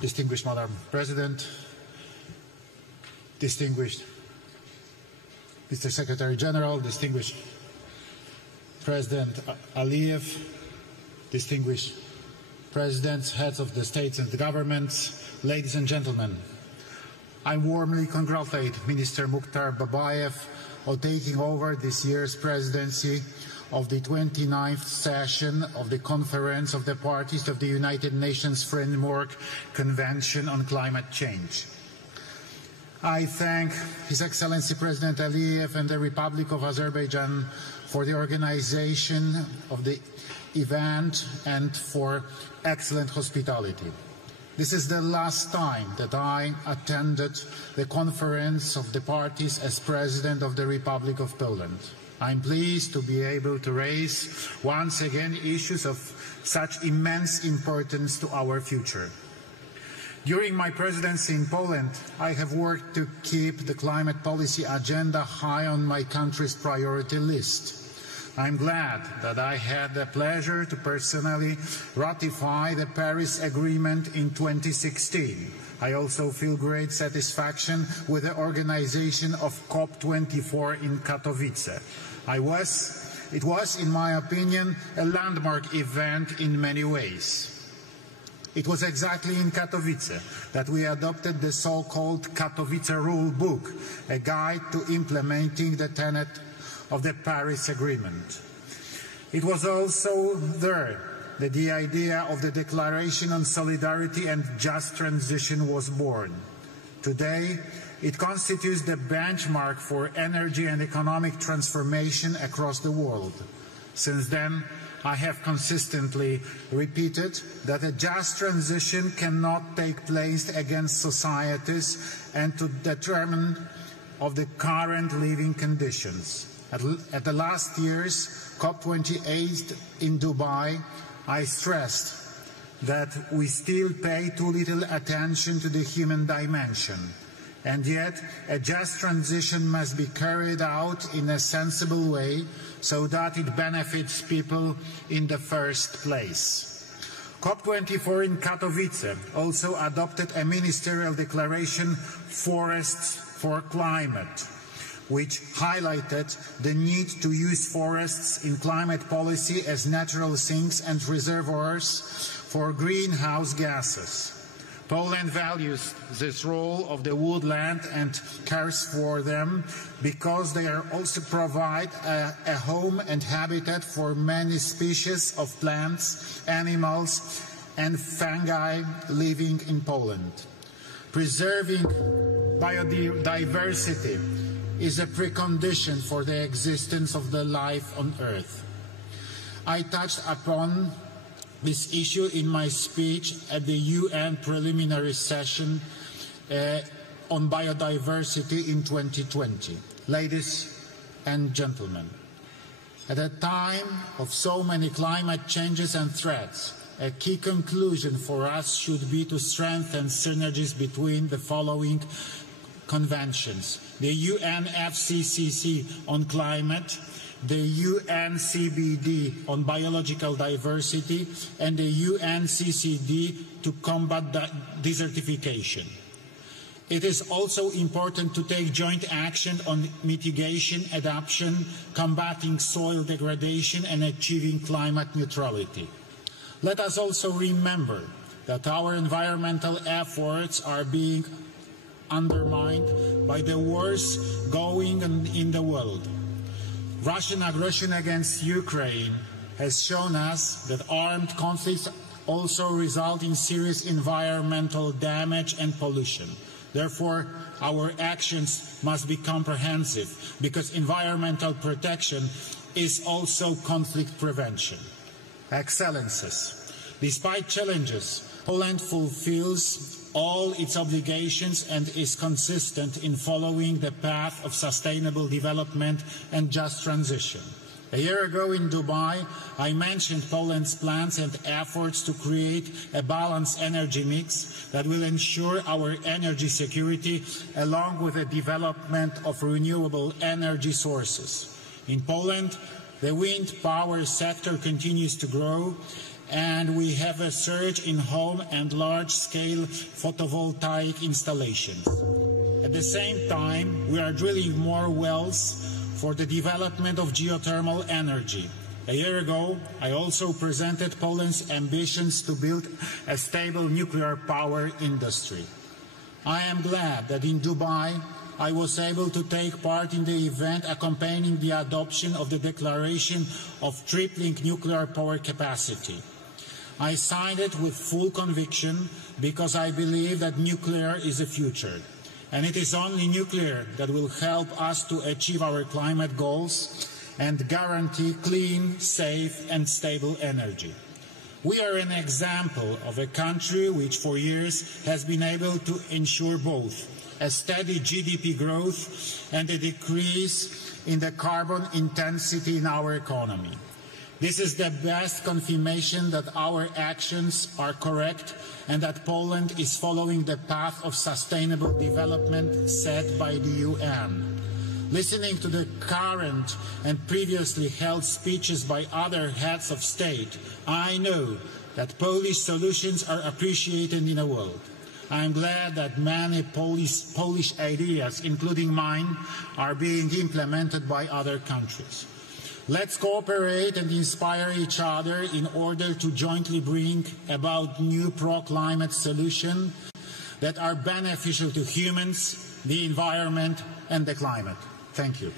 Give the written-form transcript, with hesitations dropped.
Distinguished Madam President, distinguished Mr. Secretary General, distinguished President Aliyev, distinguished Presidents, heads of the states and the governments, ladies and gentlemen, I warmly congratulate Minister Mukhtar Babayev on taking over this year's presidency of the 29th session of the Conference of the Parties of the United Nations Framework Convention on Climate Change. I thank His Excellency President Aliyev and the Republic of Azerbaijan for the organization of the event and for excellent hospitality. This is the last time that I attended the Conference of the Parties as President of the Republic of Poland. I'm pleased to be able to raise once again issues of such immense importance to our future. During my presidency in Poland, I have worked to keep the climate policy agenda high on my country's priority list. I'm glad that I had the pleasure to personally ratify the Paris Agreement in 2016. I also feel great satisfaction with the organization of COP24 in Katowice. It was, in my opinion, a landmark event in many ways. It was exactly in Katowice that we adopted the so-called Katowice Rule Book, a guide to implementing the tenet of the Paris Agreement. It was also there that the idea of the Declaration on Solidarity and Just Transition was born. Today, it constitutes the benchmark for energy and economic transformation across the world. Since then, I have consistently repeated that a just transition cannot take place against societies and to determine of the current living conditions. At the last year's COP28 in Dubai, I stressed that we still pay too little attention to the human dimension. And yet, a just transition must be carried out in a sensible way so that it benefits people in the first place. COP24 in Katowice also adopted a ministerial declaration, Forests for Climate, which highlighted the need to use forests in climate policy as natural sinks and reservoirs for greenhouse gases. Poland values this role of the woodland and cares for them because they also provide a home and habitat for many species of plants, animals and fungi living in Poland. Preserving biodiversity is a precondition for the existence of the life on Earth. I touched upon this issue in my speech at the UN preliminary session on biodiversity in 2020. Ladies and gentlemen, at a time of so many climate changes and threats, a key conclusion for us should be to strengthen synergies between the following conventions: the UNFCCC on climate, the UNCBD on biological diversity, and the UNCCD to combat desertification. It is also important to take joint action on mitigation, adaptation, combating soil degradation, and achieving climate neutrality. Let us also remember that our environmental efforts are being undermined by the wars going on in the world. Russian aggression against Ukraine has shown us that armed conflicts also result in serious environmental damage and pollution. Therefore, our actions must be comprehensive, because environmental protection is also conflict prevention. Excellencies, despite challenges, Poland fulfills all its obligations and is consistent in following the path of sustainable development and just transition. A year ago in Dubai, I mentioned Poland's plans and efforts to create a balanced energy mix that will ensure our energy security, along with the development of renewable energy sources. In Poland, the wind power sector continues to grow, and we have a surge in home and large-scale photovoltaic installations. At the same time, we are drilling more wells for the development of geothermal energy. A year ago, I also presented Poland's ambitions to build a stable nuclear power industry. I am glad that in Dubai, I was able to take part in the event accompanying the adoption of the Declaration of Tripling Nuclear Power Capacity. I signed it with full conviction because I believe that nuclear is the future. And it is only nuclear that will help us to achieve our climate goals and guarantee clean, safe and stable energy. We are an example of a country which for years has been able to ensure both a steady GDP growth and a decrease in the carbon intensity in our economy. This is the best confirmation that our actions are correct and that Poland is following the path of sustainable development set by the UN. Listening to the current and previously held speeches by other heads of state, I know that Polish solutions are appreciated in the world. I am glad that many Polish ideas, including mine, are being implemented by other countries. Let's cooperate and inspire each other in order to jointly bring about new pro-climate solutions that are beneficial to humans, the environment and the climate. Thank you.